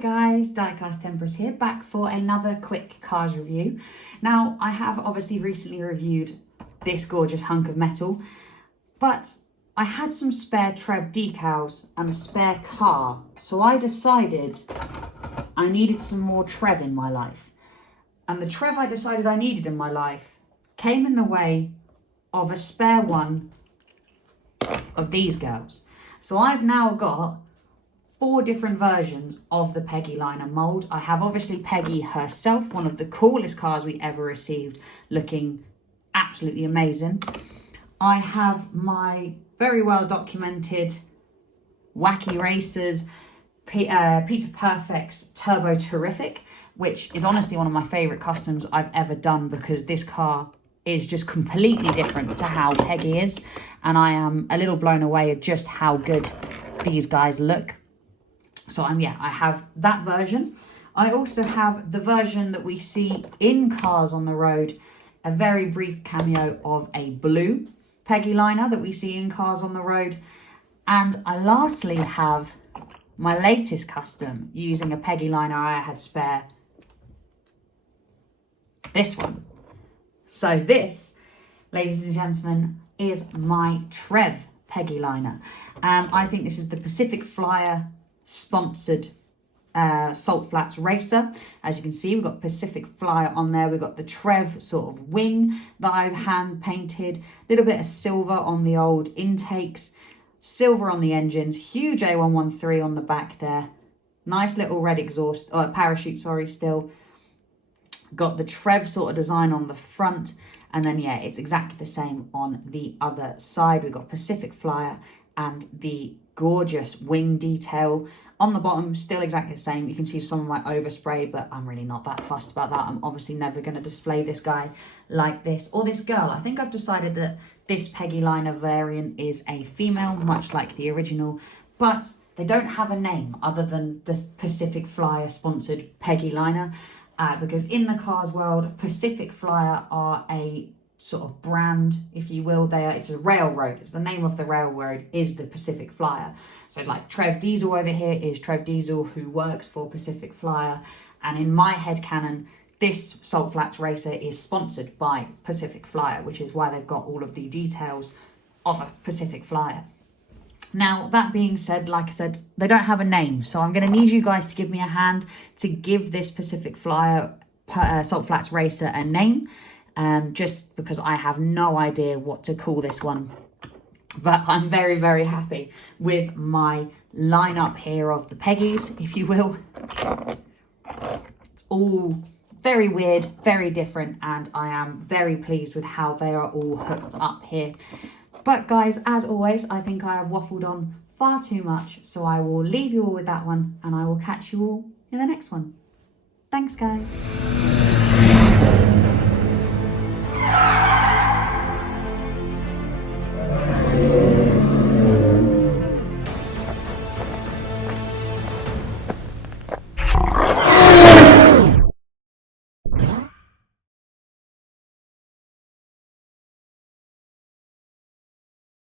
guys, Diecast Empress here, back for another quick cars review. Now, I have obviously recently reviewed this gorgeous hunk of metal, but I had some spare Trev decals and a spare car, so I decided I needed some more Trev in my life. And the Trev I decided I needed in my life came in the way of a spare one of these girls. So I've now got 4 different versions of the Peggy Liner mould. I have obviously Peggy herself, one of the coolest cars we ever received, looking absolutely amazing. I have my very well documented Wacky Racers Peter Perfect's Turbo Terrific, which is honestly one of my favourite customs I've ever done, because this car is just completely different to how Peggy is, and I am a little blown away at just how good these guys look. So I have that version. I also have the version that we see in Cars on the Road, a very brief cameo of a blue Peggy Liner that we see in Cars on the Road. And I lastly have my latest custom using a Peggy Liner I had spare, this one. So this, ladies and gentlemen, is my Trev Peggy Liner. I think this is the Pacific Flyer sponsored Salt Flats Racer. As you can see, we've got Pacific Flyer on there. We've got the Trev sort of wing that I've hand painted, a little bit of silver on the old intakes, silver on the engines, huge A113 on the back there, nice little red exhaust, parachute, sorry, still. Got the Trev sort of design on the front, and then yeah, it's exactly the same on the other side. We've got Pacific Flyer and the gorgeous wing detail on the bottom, still exactly the same. You can see some of my overspray, but I'm really not that fussed about that. I'm obviously never going to display this guy like this, or this girl. I think I've decided that this Peggy Liner variant is a female, much like the original, but they don't have a name other than the Pacific Flyer sponsored Peggy Liner, because in the cars world, Pacific Flyer are a sort of brand, if you will. It's a railroad. It's the name of the railroad is the Pacific Flyer. So like Trev Diesel over here is Trev Diesel, who works for Pacific Flyer. And in my headcanon, this Salt Flats Racer is sponsored by Pacific Flyer, which is why they've got all of the details of a Pacific Flyer. Now, that being said, like I said, they don't have a name. So I'm going to need you guys to give me a hand to give this Pacific Flyer Salt Flats Racer a name. Just because I have no idea what to call this one. But I'm very, very happy with my lineup here of the Peggies, if you will. It's all very weird, very different, and I am very pleased with how they are all hooked up here. But guys, as always, I think I have waffled on far too much, so I will leave you all with that one, and I will catch you all in the next one. Thanks, guys.